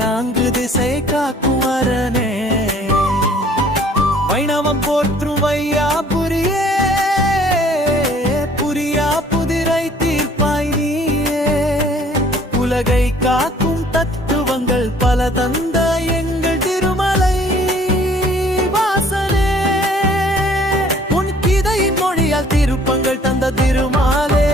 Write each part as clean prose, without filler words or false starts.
நான்கு திசை காக்கும் அரணே வைணவம் போற்றும் வையாபுரியே புரியா புதிரை தீர்ப்பாய் நீயே உலகை காக்கும் தத்துவங்கள் பல தந்த எங்கள் திருமலை வாசனே உன் கீதையின் மொழியால் திருப்பங்கள் தந்த திருமாலே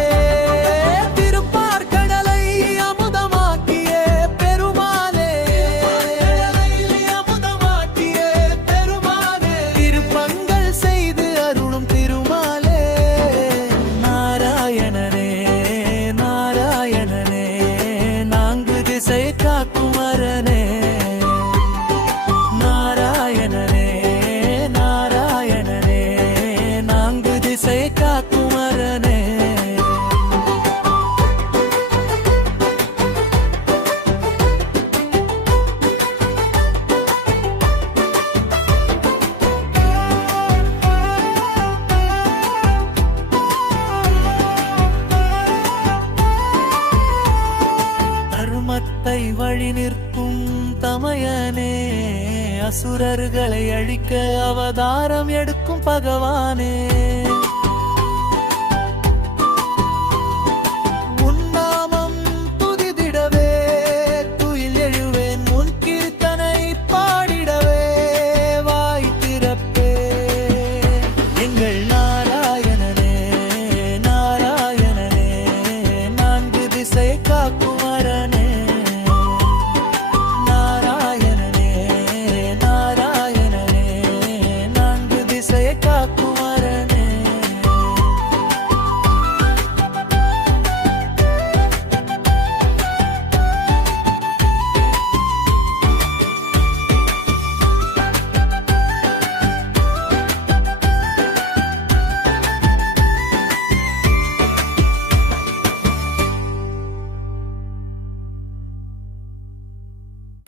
வழி நிற்கும் தமையனே அசுரர்களை அழிக்க அவதாரம் எடுக்கும் பகவானே